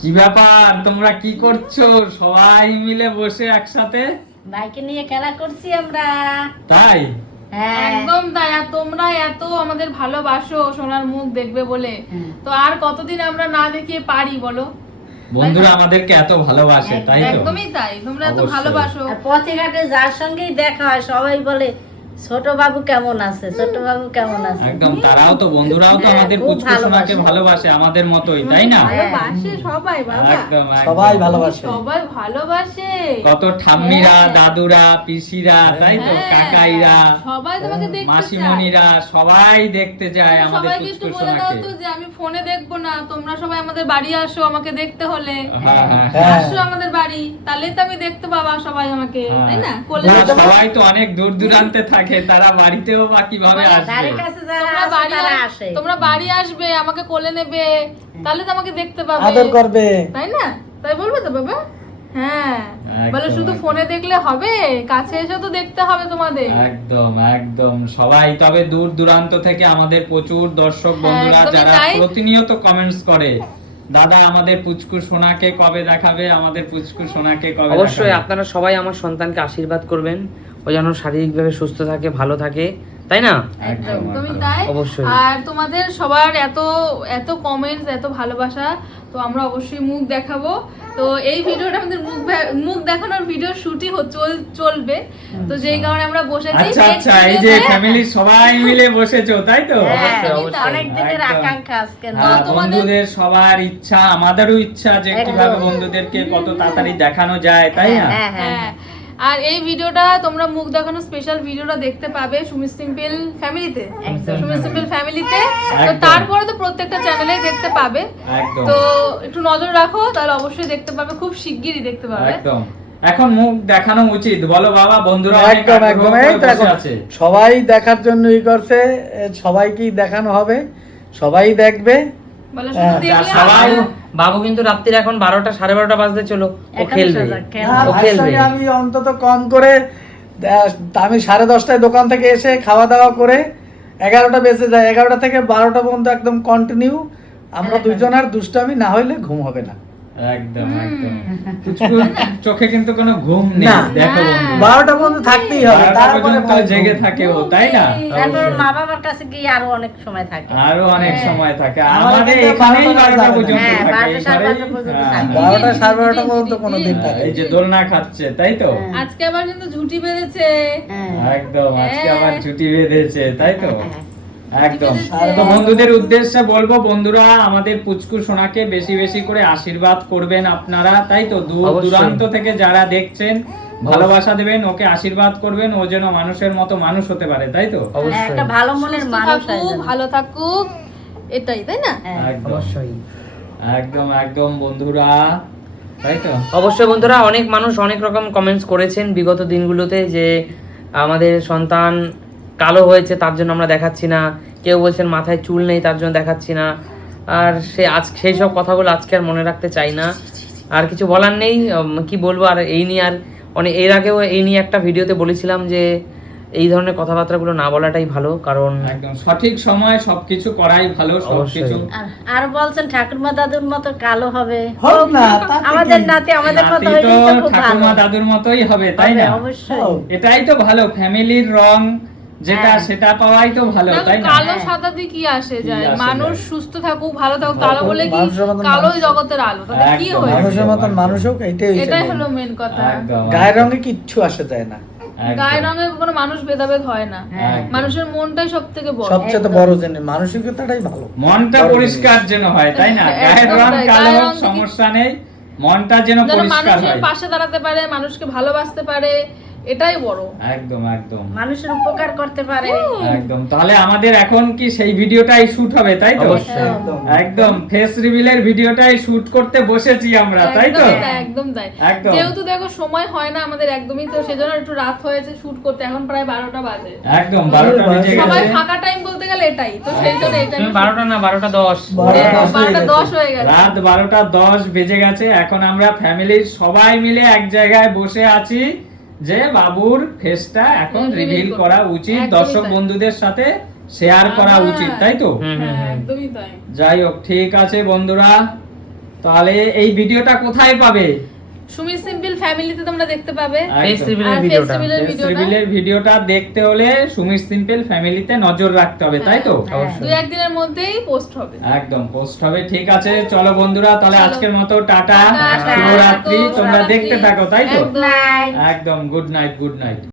কি ব্যাপার, তোমরা কি করছো সবাই মিলে বসে একসাথে? বাইকে নিয়ে খেলা করছি আমরা। তাই? হ্যাঁ একদম তাই। আর তোমরা এত আমাদের ভালোবাসো সোনার মুখ দেখবে বলে, তো আর কতদিন আমরা না দেখিয়ে পারি বলো? বন্ধুরা আমাদেরকে এত ভালোবাসে, তাই তো? একদমই তাই, তোমরা এত অবশ্যই। ভালোবাসো। আর পথে ঘাটে যার সঙ্গেই দেখা হয় সবাই বলে ছোট বাবু কেমন আছে, ছোট বাবু কেমন আছে। একদম, তারাও তো বন্ধুরাও তো হ্যাঁ, আমাদের খুব পুচকু সোনাকে ভালোবাসে। ভালোবাসে আমাদের মতোই, তাই না? ভালোবাসে সবাই বাবা, একদম একদম। সবাই ভালোবাসে। সবাই ভালোবাসে। কত ঠাম্মিরা, হ্যাঁ। দাদুরা, পিসিরা, তাই তো? হ্যাঁ, কাকাইরা, সবাই তোমাকে দেখতে চায়। মাসিমণিরা সবাই দেখতে যায় আমাদের সবাইকে একটু পুচকু বলে দাও সোনাকে। তো যে আমি ফোনে দেখবো না, তোমরা সবাই আমাদের বাড়ি আসো আমাকে দেখতে হলে। হ্যাঁ, হ্যাঁ, হ্যাঁ। আসো আমাদের বাড়ি, তাহলেই তো আমি দেখতে পাবা সবাই আমাকে, হ্যাঁ। তাই না? কোলে ওরা নেবো। সবাই তো অনেক দূর দূরান্তে থাকে, তারা বাড়িতেও বা কিভাবে আসবে? ধারে কাছে যারা তোমরা আছে বাড়ি তারা আসে। তোমরা বাড়ি আসবে, আমাকে কোলে নেবে, তাহলে তো আমাকে দেখতে পাবে, আদর করবে। তাই না? তাই বলবে তো বাবা? হ্যাঁ, একদম, বলে শুধু একদম। ফোনে দেখলে হবে, কাছে এসে তো দেখতে হবে তোমাদের। একদম একদম সবাই, তবে দূর দূরান্ত থেকে আমাদের প্রচুর দর্শক বন্ধুরা একদমই যারা তাই। প্রতিনিয়ত কমেন্টস করে, দাদা আমাদের পুচকু সোনাকে কবে দেখাবে, আমাদের পুচকু সোনাকে কবে অবশ্যই দেখাবে? আপনারা সবাই আমার সন্তানকে আশীর্বাদ করবেন, ও যেন শারীরিকভাবে সুস্থ থাকে, ভালো থাকে, তাই না? একদম একদমই একদম। তাই। অবশ্যই। আর তোমাদের সবার এত এত কমেন্টস, এত ভালোবাসা, তো আমরা অবশ্যই মুখ দেখাবো। তো এই ভিডিওটা আমাদের মুখ দেখানোর ভিডিও শুটই চলবে, তো যেই কারণে আমরা বসেছি। আচ্ছা next আচ্ছা, এই যে ভিডিওতে- ফ্যামিলির সবাই মিলে বসেছো, তাই তো? হ্যাঁ, অবশ্যই, অবশ্যই। অনেক দিনের একদম। আকাঙ্ক্ষা আজকে না। হ্যাঁ, তোমাদের- বন্ধুদের সবার ইচ্ছা, আমাদেরও ইচ্ছা যে একদম। কিভাবে বন্ধুদেরকে কত তাড়াতাড়ি দেখানো যায়, তাই না? হ্যাঁ হ্যাঁ হ্যাঁ, আর এই ভিডিওটা তোমরা মুখ দেখানো স্পেশাল ভিডিওটা দেখতে পাবে সুমি সিম্পল ফ্যামিলিতে, সুমি সিম্পল ফ্যামিলিতে। তো একদম। তারপরে তো প্রত্যেকটা চ্যানেলে দেখতে পাবে, একদম তো একটু নজর রাখো, তাহলে অবশ্যই দেখতে পাবে, খুব শিগগিরই দেখতে পাবে। একদম। এখন মুখ দেখানো উচিত, বলো বাবা, বন্ধুরা অনেক একদম আগ্রহ একদম, করে এই তো বসে এখন আছে। সবাই দেখার জন্য ই করছে, সবাইকেই দেখানো হবে, সবাই দেখবে। বলে শুধু হ্যাঁ, দেখলে সবাই- হবে না। বাবু কিন্তু রাত্রির এখন 12টা 12:30 বাজতে চলো, ও এখন খেলবে, সোজা খেলা। হ্যাঁ, ও ভাইয়ের খেলবে। সঙ্গে আমি অন্তত কম করে আমি 10:30টায় দোকান থেকে এসে খাওয়া দাওয়া করে 11টা বেজে যায়, 11টা থেকে 12টা পর্যন্ত একদম কন্টিনিউ আমরা দুইজন, আর দুষ্টামি না হইলে ঘুম হবে না। একদম একদম। পুচকুর চোখে কিন্তু কোনো ঘুম নেই, না। দেখো না। বন্ধু, 12টা পর্যন্ত থাকতেই হবে, 12টা তারপরে পর্যন্ত ঘুম। জেগে থাকে ও, তাই না? তারপর মা বাবার কাছে গিয়ে আরো অনেক সময় থাকে। আরো অনেক সময় থাকে, আমাদের আমাদের কিন্তু এখানেই 12টা 12টা যাবে না। পর্যন্ত হ্যাঁ, থাকে, 12টা, সাড়ে এখানেই, 12টা পর্যন্ত হ্যাঁ, থাকে। 12টা 12:30টা পর্যন্ত কোনো দিন থাকে। এই যে দোলনা খাচ্ছে, তাই তো? আজকে আবার কিন্তু ঝুটি বেঁধেছে। হ্যাঁ একদম, আজকে হ্যাঁ। আবার ছুটি বেঁধেছে, তাই তো? একদম। আর তো বন্ধুদের উদ্দেশ্যে বলবো, বন্ধুরা আমাদের পুচকু সোনাকে বেশি বেশি করে আশীর্বাদ করবেন আপনারা, তাই তো? দূর অবশ্যই। দূরান্ত থেকে যারা দেখছেন ভালোবাসা দেবেন, ওকে আশীর্বাদ করবেন, ও যেন মানুষের মতো মানুষ হতে পারে, তাই তো? অবশ্যই, একটা ভালো মনের সুস্থ মানুষ হয় থাকুক, যেন। ভালো থাকুক, এটাই, তাই না? হ্যাঁ। একদম অবশ্যই। একদম একদম বন্ধুরা, তাই তো? অবশ্যই বন্ধুরা, অনেক মানুষ অনেক রকম কমেন্টস করেছেন বিগত দিনগুলোতে যে আমাদের সন্তান কালো হয়েছে তার জন্য আমরা দেখাচ্ছি না, কেউ বলছেন মাথায় চুল নেই তার জন্য দেখাচ্ছি না। আর সেই সব কথাগুলো আজকে আর মনে রাখতে চাই না, আর কিছু বলার নেই। কি বলবো আর এই নিয়ে, আর এর আগেও এই নিয়ে একটা ভিডিওতে বলেছিলাম যে এই ধরনের কথাবার্তাগুলো না বলাটাই ভালো, কারণ একদম সঠিক সময় সবকিছু করাই ভালো, সবকিছু। আর বলছেন ঠাকুরমা দাদুর মতো কালো হবে, হোক না, তাতে আমাদের কি? নাতি আমাদের নাতি কথা তো হইলেই তো খুব ভালো ঠাকুমা দাদুর মতোই হবে, তাই হবে, না? অবশ্যই। হোক। এটাই তো ভালো, ফ্যামিলির রং যেটা হ্যাঁ। সেটা পাওয়াই তো ভালো, দেখো, তাই না? কালো হ্যাঁ। সাদা দিয়ে কি আসে যায়? আসে মানুষ যায়? সুস্থ থাকুক, ভালো থাকুক, কালো বলে কি মানুষের মতন কালোই মানুষ। জগতের আলো, তাতে কি একদম, হয়েছে? মানুষের মতন মানুষ হোক, এইটাই হচ্ছে এটাই main। হলো মেন কথা। একদম গায়ের রঙে কিচ্ছু আসে যায় না, একদম, গায়ের রঙে কোনো মানুষ ভেদাভেদ হয় না, হ্যাঁ। একদম। মানুষের মনটাই সব থেকে বড়। সবচেয়ে তো বড় জিনিস মানসিকতাটাই ভালো। মনটা বড় পরিষ্কার যেন হয়, তাই না? একদম গায়ের রং তাই, কালো গায়ের হোক, রং সমস্যা নেই, মনটা যেন যেন পরিষ্কার মানুষের হয়। পাশে দাঁড়াতে পারে, মানুষকে ভালোবাসতে পারে, এটাই বড়। একদম একদম মানুষের উপকার করতে পারে। একদম। তাহলে আমাদের এখন কি সেই ভিডিওটাই শুট হবে, তাই তো? অবশ্যই। একদম। একদম ফেস রিভিলের ভিডিওটাই শুট করতে বসেছি আমরা, তাই তো? একদমই তাই, একদম তাই। একদম। যেহেতু দেখো সময় হয় না আমাদের একদমই, তো সেজন্য একটু রাত হয়েছে শুট করতে, এখন প্রায় 12টা বাজে। একদম 12টা বেজে সবাই গেছে, ফাঁকা টাইম বলতে গেলে এটাই, তো সেই জন্য এটা 12টা না 12:10। 12:10 হয়ে গেছে। রাত 12টা 10 বেজে গেছে। এখন আমরা ফ্যামিলির সবাই মিলে এক জায়গায় বসে আছি যে বাবুর ফেসটা এখন Reveal রিভিল করবো। করা উচিত, একদমই দর্শক তাই। বন্ধুদের সাথে শেয়ার করা আবার। উচিত, তাই তো? হুম, হুম, হ্যাঁ, হুম। একদমই তাই। যাই হোক, ঠিক আছে বন্ধুরা, তাহলে এই ভিডিওটা কোথায় পাবে? সুমি সিম্পল ফ্যামিলিতে তোমরা দেখতে পাবে। ফেস একদম। রিভিলের আর ভিডিওটা Face Reveal-এর ফেস রিভিলের ভিডিওটা দেখতে হলে সুমির সিম্পল ফ্যামিলিতে নজর রাখতে হবে, তাই তো? অবশ্যই। 2-1 দিনের মধ্যেই পোস্ট হবে। একদম পোস্ট হবে। ঠিক আছে, চলো বন্ধুরা, তাহলে চলো। আজকের মতো টাটা, টাটা, শুভরাত্রি। টাটা, তোমরা শুভরাত্রি। দেখতে থাকো, তাই তো? একদম। একদম গুড নাইট, গুড নাইট।